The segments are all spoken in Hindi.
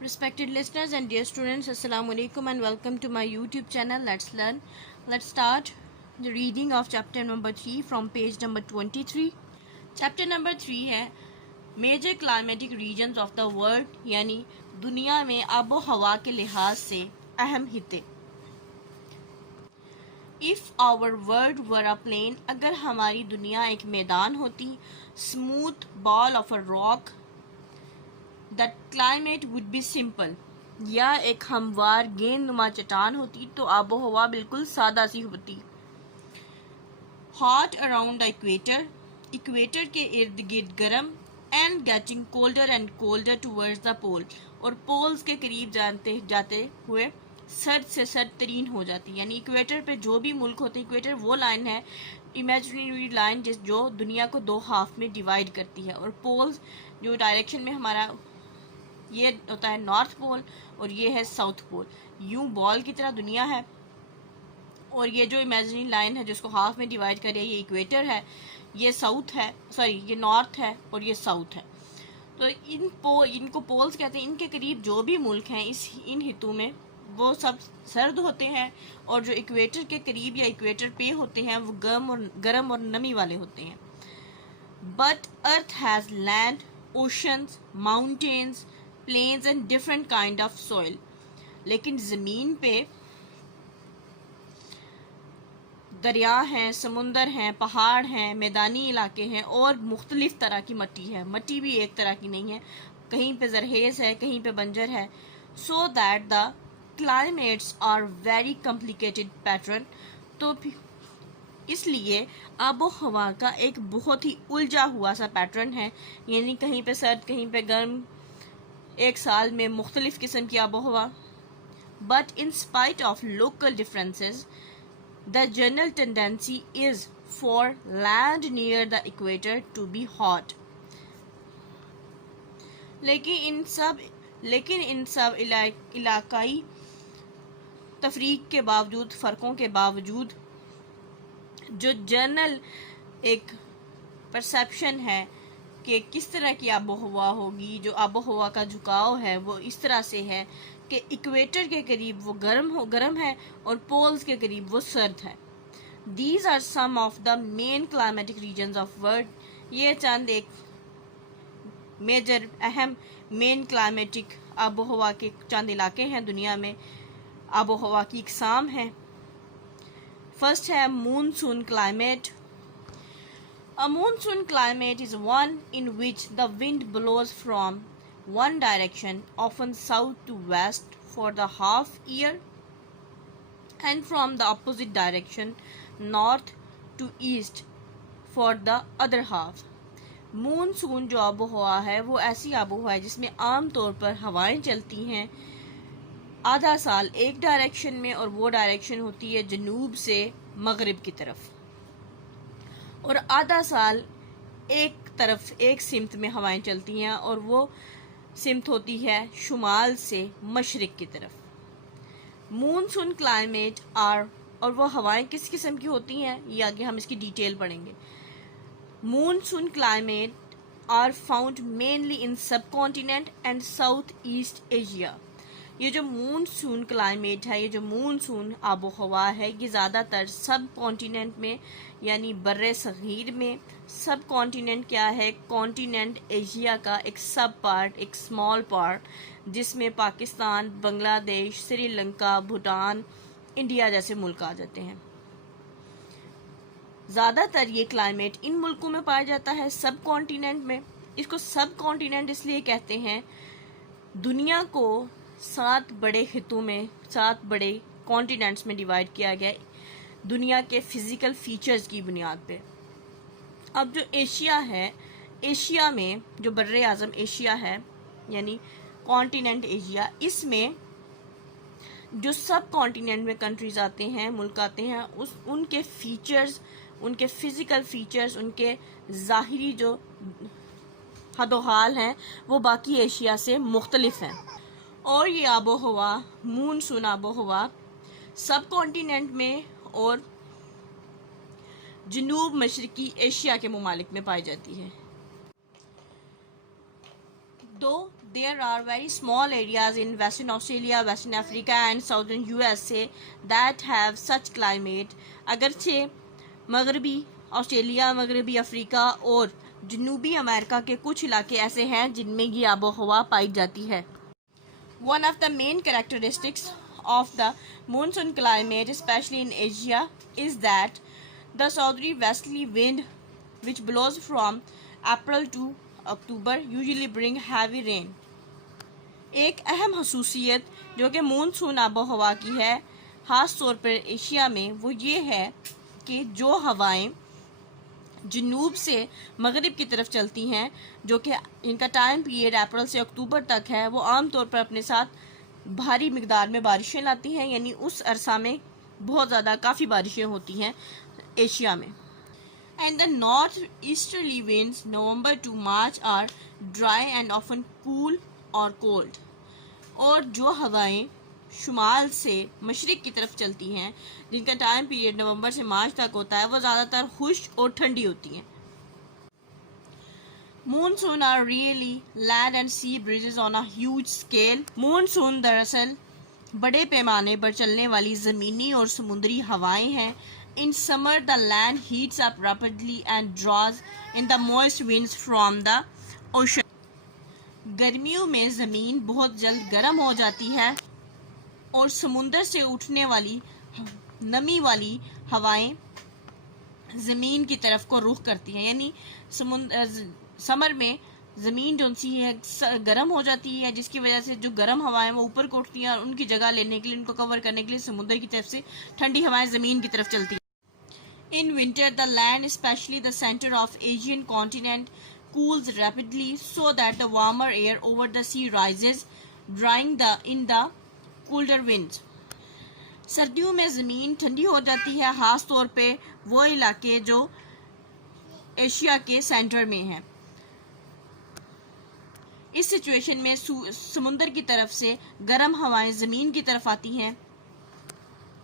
Respected listeners and dear students, Assalamu alaikum and welcome to my YouTube channel. Let's learn. Let's start the reading of chapter number 3 from page number 23. Chapter number 3 है major climatic regions of the world, यानी दुनिया में आबो हवा के लिहाज से अहम हिस्से. If our world were a plain, अगर हमारी दुनिया एक मैदान होती, smooth ball of a rock, the climate would be simple, या एक हमवार गेंदनुमा चट्टान होती तो आबो हवा बिल्कुल सादा सी होती. Hot around the equator, equator के इर्द गिर्द गर्म, and getting colder and colder towards the pole, और पोल्स के करीब जाते हुए सर्द से सर्द तरीन हो जाती. यानी इक्वेटर पे जो भी मुल्क होते हैं, इक्वेटर वो लाइन है, इमेजिनरी लाइन जो दुनिया को दो हाफ में डिवाइड करती है, और पोल्स जो डायरेक्शन में हमारा ये होता है नॉर्थ पोल और ये है साउथ पोल. यूं बॉल की तरह दुनिया है, और ये जो इमेजिनरी लाइन है जिसको हाफ में डिवाइड कर रही है, ये इक्वेटर है, ये साउथ है, सॉरी ये नॉर्थ है और ये साउथ है. तो इनको पोल्स कहते हैं. इनके करीब जो भी मुल्क हैं इन हितों में वो सब सर्द होते हैं, और जो इक्वेटर के करीब या इक्वेटर पे होते हैं वो गर्म और नमी वाले होते हैं. But earth has land, oceans, mountains, plains and different kind of soil. लेकिन ज़मीन पे दरिया हैं, समुंदर हैं, पहाड़ हैं, मैदानी इलाके हैं, और मुख्तलिफ तरह की मट्टी है. मट्टी भी एक तरह की नहीं है, कहीं पे जरखेज़ है, कहीं पे बंजर है. So that the climates are very complicated pattern. तो इसलिए आबो हवा का एक बहुत ही उलझा हुआ सा पैटर्न है, यानी कहीं पे सर्द कहीं पे गर्म, एक साल में मुख्तलिफ किस्म की आबो हवा. But in spite of local differences the general tendency is for land near the equator to be hot. लेकिन इन सब इलाकाई तफरीक के बावजूद, फ़र्क़ों के बावजूद, जो जनरल एक परसेप्शन है कि किस तरह की आबो हवा होगी, जो आबो हवा का झुकाव है वो इस तरह से है कि इक्वेटर के करीब वो गर्म है और पोल्स के करीब वो सर्द है. These are some of the main climatic regions of world. ये चंद एक मेजर अहम मेन क्लाइमेटिक आबो हवा के चंद इलाके हैं दुनिया में. आबो हवा की इकसाम है. फर्स्ट है monsoon climate. A monsoon climate is one in which the wind blows from one direction, often south to west, for the half year, and from the opposite direction, north to east, for the other half. Monsoon जो आबो हवा है वो ऐसी आबो हवा है जिसमें आम तौर पर हवाएं चलती हैं आधा साल एक डायरेक्शन में, और वो डायरेक्शन होती है जनूब से मगरिब की तरफ, और आधा साल एक तरफ एक सिमत में हवाएं चलती हैं, और वो सिमत होती है शुमाल से मशरिक की तरफ. मानसून क्लाइमेट और वो हवाएं किस किस्म की होती हैं ये आगे हम इसकी डिटेल पढ़ेंगे. Monsoon climate are found mainly in subcontinent and south east Asia. ये जो मानसून क्लाइमेट है, ये जो मानसून आबो हवा है, ये ज़्यादातर सब कॉन्टिनेंट में, यानी बर्रे सगीर में. सब कॉन्टिनेंट क्या है? कॉन्टिनेंट एशिया का एक सब पार्ट, एक स्मॉल पार्ट, जिसमें पाकिस्तान, बांग्लादेश, श्रीलंका, भूटान, इंडिया जैसे मुल्क आ जाते हैं. ज़्यादातर ये क्लाइमेट इन मुल्कों में पाया जाता है, सब कॉन्टिनेंट में. इसको सब कॉन्टिनेंट इसलिए कहते हैं, दुनिया को 7 बड़े हितों में, 7 बड़े कॉन्टिनेंट्स में डिवाइड किया गया दुनिया के फिज़िकल फीचर्स की बुनियाद पे. अब जो एशिया है, एशिया में जो बर्रे आज़म एशिया है, यानी कॉन्टिनेंट एशिया, इसमें जो सब कॉन्टिनेंट में कंट्रीज आते हैं, मुल्क आते हैं, उनके फीचर्स, उनके फ़िज़िकल फीचर्स, उनके ज़ाहिरी जो हदोहाल हैं वो बाकी एशिया से मुख्तलिफ हैं. और ये आबो हवा, मानसून आबो हवा, सब कॉन्टिनेंट में और जनूब मशरकी एशिया के ममालिक में पाई जाती है. Though there are very small areas in Western Australia, Western Africa and Southern USA that have such climate, अगरचे मगरबी ऑस्ट्रेलिया, मगरबी अफ्रीका और जनूबी अमेरिका के कुछ इलाके ऐसे हैं जिनमें ये आबो हवा पाई जाती है. One of the main characteristics of the monsoon climate, especially in Asia, is that the southerly westerly wind, which blows from April to October, usually bring heavy rain. एक अहम खसूसियत जो कि मानसून आबो हवा की है ख़ास तौर पर एशिया में, वो ये है कि जो हवाएं जनूब से मगरिब की तरफ चलती हैं, जो कि इनका टाइम पीरियड अप्रैल से अक्टूबर तक है, वो आम तौर पर अपने साथ भारी मिकदार में बारिशें लाती हैं. यानी उस अरसा में बहुत ज़्यादा काफ़ी बारिशें होती हैं एशिया में. And the north-easterly winds November to March are dry and often cool or cold. और जो हवाएं शुमाल से मशरिक की तरफ चलती हैं, जिनका टाइम पीरियड नवंबर से मार्च तक होता है, वो ज़्यादातर खुश्क और ठंडी होती हैं. Monsoon are really land and sea breezes on a huge scale. Monsoon दरअसल बड़े पैमाने पर चलने वाली ज़मीनी और समुद्री हवाएं हैं. In summer, the land heats up rapidly and draws in the moist winds from the ocean. गर्मियों में ज़मीन बहुत जल्द गर्म हो जाती है और समुंदर से उठने वाली नमी वाली हवाएं ज़मीन की तरफ को रुख करती हैं. यानी समर में ज़मीन जो सी है गर्म हो जाती है, जिसकी वजह से जो गर्म हवाएं वो ऊपर को उठती हैं और उनकी जगह लेने के लिए, उनको कवर करने के लिए समुद्र की तरफ से ठंडी हवाएं ज़मीन की तरफ चलती हैं. In winter, the land, especially the center of Asian continent, cools rapidly so that the warmer air over the sea rises, drying in the colder winds. सर्दियों में ज़मीन ठंडी हो जाती है, ख़ास तौर पे वो इलाके जो एशिया के सेंटर में हैं. इस सिचुएशन में समुंदर की तरफ से गर्म हवाएं ज़मीन की तरफ आती हैं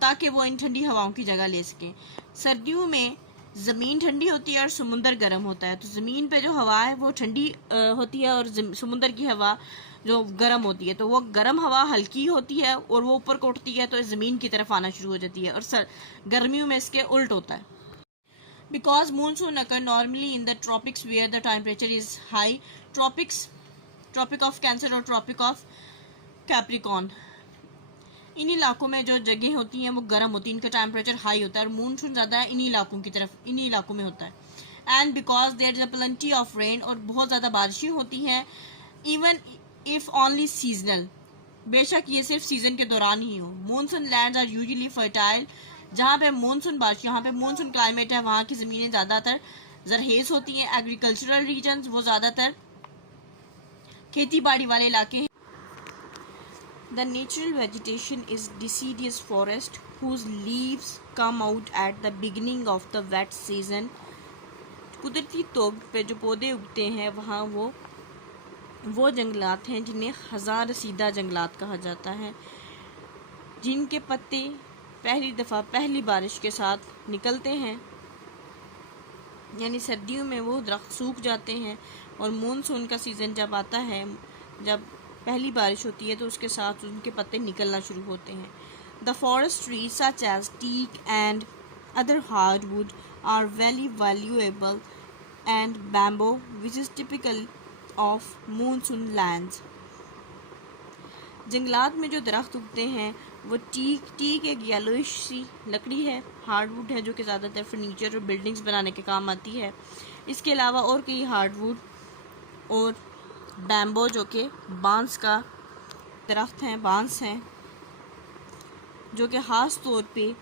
ताकि वो इन ठंडी हवाओं की जगह ले सकें. सर्दियों में ज़मीन ठंडी होती है और समुंदर गर्म होता है, तो ज़मीन पे जो हवा है वो ठंडी होती है और समुंदर की हवा जो गर्म होती है, तो वो गर्म हवा हल्की होती है और वो ऊपर को उठती है तो ज़मीन की तरफ आना शुरू हो जाती है. और गर्मियों में इसके उल्ट होता है. Because monsoon occur normally in the tropics where the temperature is high, Tropic of Cancer और Tropic of Capricorn, इन इलाकों में जो जगह होती हैं वो गर्म होती हैं, इनका टेम्परेचर हाई होता है और मानसून ज़्यादा इन्हीं इलाकों में होता है. And because there is a plenty of rain, और बहुत ज़्यादा बारिशें होती हैं. इवन इफ़ ओनली सीजनल, बेशक ये सिर्फ सीजन के दौरान ही हो. Monsoon lands are usually fertile, जहाँ पे मानसून बारिश, यहाँ पे मानसून क्लाइमेट है, वहाँ की ज़मीनें ज़्यादातर जरखेज़ होती हैं. एग्रीकल्चरल रीजन्स, वो ज़्यादातर खेती बाड़ी वाले इलाके हैं. The natural vegetation is deciduous forest whose leaves come out at the beginning of the wet season. कुदरती तौर पे जो पौधे उगते हैं वहाँ वो जंगलात हैं जिन्हें हज़ार रसीदा जंगलात कहा जाता है, जिनके पत्ते पहली दफ़ा पहली बारिश के साथ निकलते हैं. यानी सर्दियों में वो दरख्त सूख जाते हैं और मानसून का सीज़न जब आता है, जब पहली बारिश होती है, तो उसके साथ उनके पत्ते निकलना शुरू होते हैं. The forest trees such as teak and other hardwood are very valuable and bamboo which is typical of monsoon lands. जंगलात में जो दरख्त उगते हैं वो टीक एक येलोइश सी लकड़ी है, हार्डवुड है जो कि ज़्यादातर फर्नीचर और बिल्डिंग्स बनाने के काम आती है. इसके अलावा और कई हार्डवुड और बैम्बो जो कि बांस का दरख्त हैं, बांस हैं, जो कि ख़ास तौर पे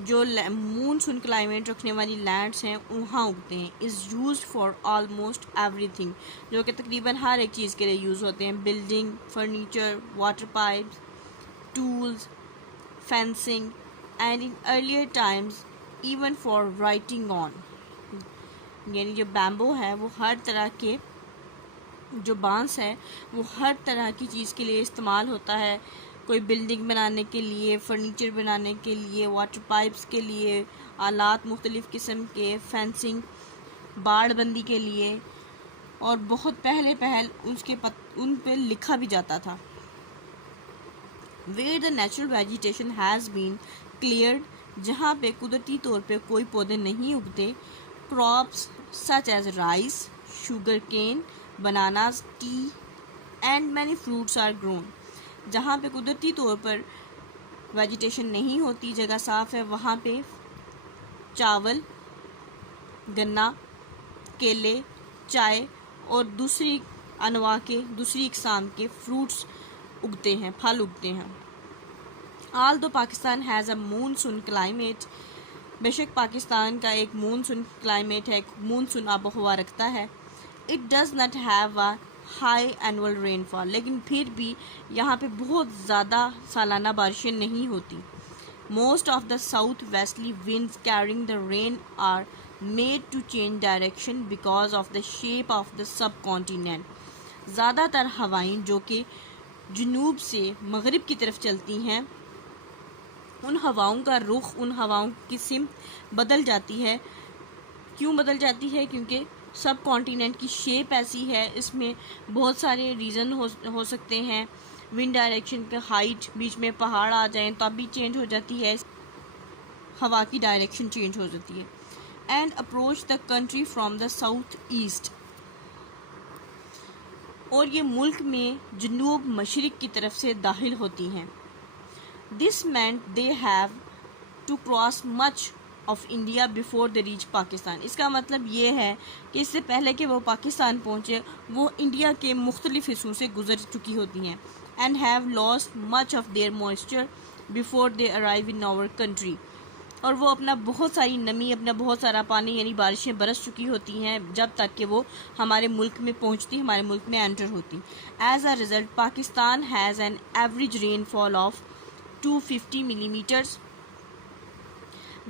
जो मानसून क्लाइमेट रखने वाली लैंड्स हैं वहाँ उगते हैं. Is used for almost everything, जो कि तकरीबन हर एक चीज़ के लिए यूज़ होते हैं. Building, furniture, water pipes, tools, fencing and in earlier times even for writing on. यानी जो बैम्बो है वो हर तरह के, जो बांस है वो हर तरह की चीज़ के लिए इस्तेमाल होता है. कोई बिल्डिंग बनाने के लिए, फर्नीचर बनाने के लिए, वाटर पाइप्स के लिए, आलात मुख्तलिफ़ किस्म के, फेंसिंग, बाड़बंदी के लिए, और बहुत पहले उन पे लिखा भी जाता था। Where the natural vegetation has been cleared, जहाँ पे कुदरती तौर पे कोई पौधे नहीं उगते, crops such as rice, sugar cane, bananas, tea and many fruits are grown. जहाँ पे कुदरती तौर पर वेजिटेशन नहीं होती, जगह साफ है, वहाँ पे चावल, गन्ना, केले, चाय और दूसरी इकसाम के फ्रूट्स उगते हैं, फल उगते हैं। Although Pakistan has a monsoon climate, बेशक पाकिस्तान का एक मानसून क्लाइमेट है, एक मानसून आबोहवा रखता है। It does not have a high annual rainfall, लेकिन फिर भी यहाँ पे बहुत ज़्यादा सालाना बारिशें नहीं होती। Most of the south vastly winds carrying the rain are made to change direction because of the shape of the subcontinent. ज़्यादातर हवाएं जो कि जुनूब से मगरिब की तरफ चलती हैं, उन हवाओं का रुख, उन हवाओं की सिमत बदल जाती है। क्यों बदल जाती है? क्योंकि सब कॉन्टिनेंट की शेप ऐसी है। इसमें बहुत सारे रीज़न हो सकते हैं। विंड डायरेक्शन का हाइट, बीच में पहाड़ आ जाएं तब भी चेंज हो जाती है, हवा की डायरेक्शन चेंज हो जाती है। And approach the country from the south east, और ये मुल्क में जनूब मशरिक की तरफ से दाखिल होती हैं। This meant they have to cross much of India before they reach Pakistan. इसका मतलब ये है कि इससे पहले कि वो पाकिस्तान पहुँचे, वो इंडिया के मुख्तलिफ हिस्सों से गुजर चुकी होती हैं। And have lost much of their moisture before they arrive in our country, और वो अपना बहुत सारी नमी, अपना बहुत सारा पानी यानी बारिशें बरस चुकी होती हैं जब तक कि वो हमारे मुल्क में पहुंचती, हमारे मुल्क में एंटर होती। As a result Pakistan has an average rainfall of 250 millimeters,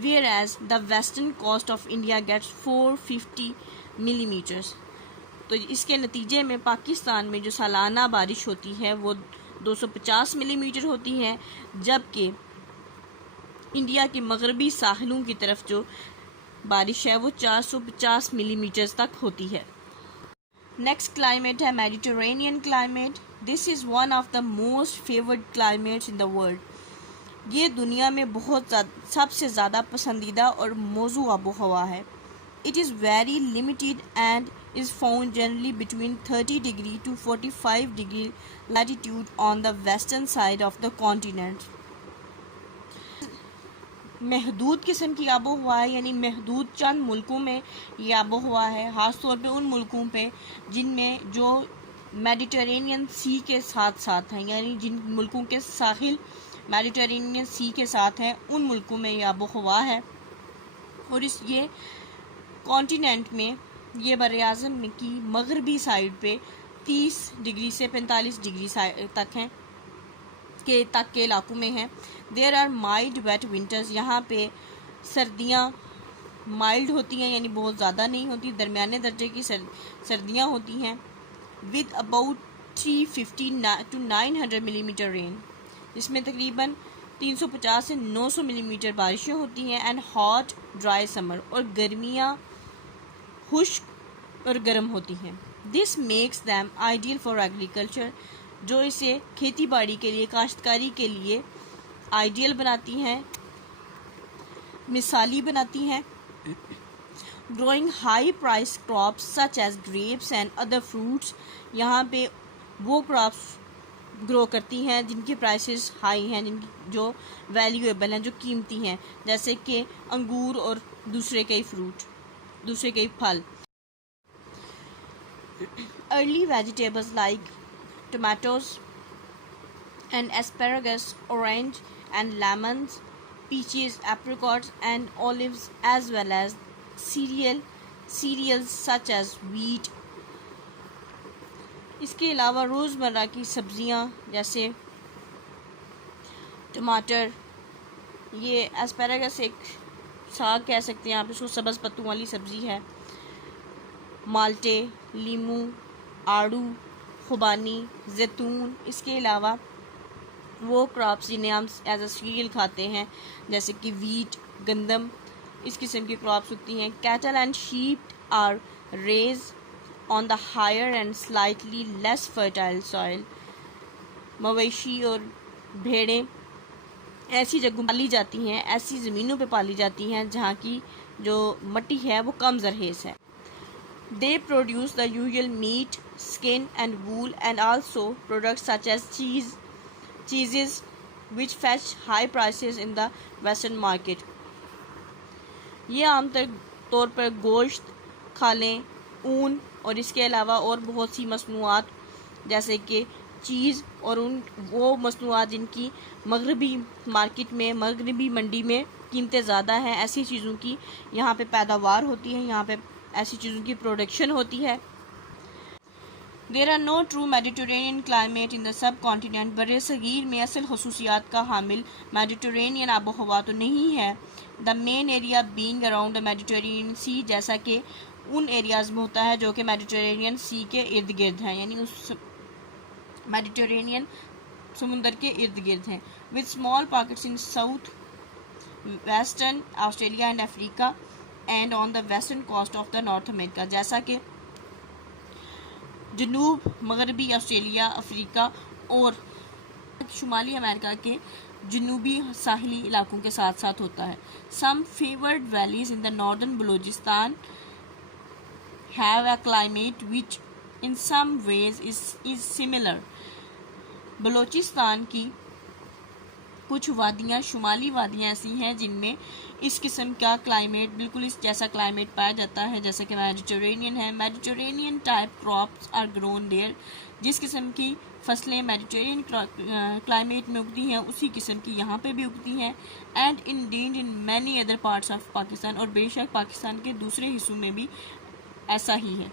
whereas the western coast of India gets 450 millimeters. तो इसके नतीजे में पाकिस्तान में जो सालाना बारिश होती है वो 250 मिलीमीटर होती है, जबकि इंडिया के मगरबी साहिलों की तरफ जो बारिश है वो 450 मिलीमीटर तक होती है। नेक्स्ट क्लाइमेट है Mediterranean climate. This is one of the most favoured climates in the world. ये दुनिया में सबसे ज़्यादा पसंदीदा और मौजू आबो हवा है। It is very limited and is found generally between 30 degree to 45 degree latitude on the western side of the continent. महदूद किस्म की आबो हवा है, यानी महदूद चंद मुल्कों में ये आबो हवा है, ख़ास तौर पे उन मुल्कों पे जिनमें जो मेडिटेरेनियन सी के साथ साथ हैं, यानी जिन मुल्कों के साहिल मेडिटेरेनियन सी के साथ हैं, उन मुल्कों में ये आबो हवा है। और ये कॉन्टिनेंट में ये बर-ए-आज़म की मगरबी साइड पे 30 डिग्री से 45 डिग्री तक हैं तक के इलाकों में हैं। There are mild wet winters, यहाँ पे सर्दियाँ माइल्ड होती हैं, यानी बहुत ज़्यादा नहीं होती, दरमियाने दर्जे की सर्दियाँ होती हैं। With about 350 to 900 millimetre rain, जिसमें तकरीबन 350 से 900 मिलीमीटर बारिशें होती हैं। एंड हॉट ड्राई समर, और गर्मियाँ खुश्क और गर्म होती हैं। This makes them ideal for agriculture, जो इसे खेती बाड़ी के लिए, काश्तकारी के लिए आइडियल बनाती हैं, मिसाली बनाती हैं। Growing high price crops such as grapes and other fruits, यहाँ पे वो क्रॉप्स ग्रो करती हैं जिनकी प्राइसेस हाई हैं, जिनकी जो वैल्यूएबल हैं, जो कीमती हैं, जैसे कि अंगूर और दूसरे कई फल। Early vegetables like tomatoes and asparagus, orange and lemons, peaches, apricots and olives, as well as cereals such as wheat. इसके अलावा रोज़मर्रा की सब्ज़ियाँ जैसे टमाटर, ये एस्पैरागस एक साग कह सकते हैं आप इसको, सब्ज़ पत्तों वाली सब्ज़ी है। माल्टे, लीमू, आड़ू, खुबानी, जैतून। इसके अलावा वो क्रॉप्स जिन्हें हम एज अ सीरियल खाते हैं, जैसे कि वीट, गंदम, इस किस्म की क्रॉप्स उगती हैं। Cattle and sheep are raise on the higher and slightly less fertile soil. मवेशी और भेड़ें ऐसी जगहों पाली जाती हैं, ऐसी ज़मीनों पे पाली जाती हैं जहाँ की जो मिट्टी है वो कम ज़रखेज़ है. They produce the usual meat, skin and wool and also products such as cheeses which fetch high prices in the western market. ये आमतौर पर गोश्त, खालें, ऊन और इसके अलावा और बहुत सी मसनूआत जैसे कि चीज़ और वो मसनूआत जिनकी मगरबी मार्केट में, मगरबी मंडी में कीमतें ज़्यादा हैं, ऐसी चीज़ों की यहाँ पे पैदावार होती है, यहाँ पे ऐसी चीज़ों की प्रोडक्शन होती है. There are no true Mediterranean climate in the subcontinent. बरे सगीर में असल खसूसियात का हामिल मेडिटेरेनियन आबो हवा तो नहीं है. The main area being around the Mediterranean Sea, जैसा कि उन एरियाज़ में होता है जो कि मेडिटेरेनियन सी के इर्द गिर्द हैं, यानी उस मेडिटेरेनियन समुंदर के इर्द गिर्द हैं. With small pockets in south western Australia and Africa and on the western coast of the North America, जैसा कि जनूब मगरबी ऑस्ट्रेलिया, अफ्रीका और शुमाली अमेरिका के जनूबी साहिली इलाकों के साथ साथ होता है. Some favored valleys in the northern Balochistan have a climate which in some ways is similar. Balochistan की कुछ वादियाँ, शुमाली वादियाँ ऐसी हैं जिनमें इस किस्म का क्लाइमेट, बिल्कुल इस जैसा क्लाइमेट पाया जाता है जैसे कि मेडिटेरेनियन है. Mediterranean type crops are grown there. जिस किस्म की फसलें मेडिटेरेनियन क्लाइमेट में उगती हैं उसी किस्म की यहाँ पे भी उगती हैं. And Indeed in many other parts of Pakistan, और बेशक पाकिस्तान के दूसरे हिस्सों में भी ऐसा ही है.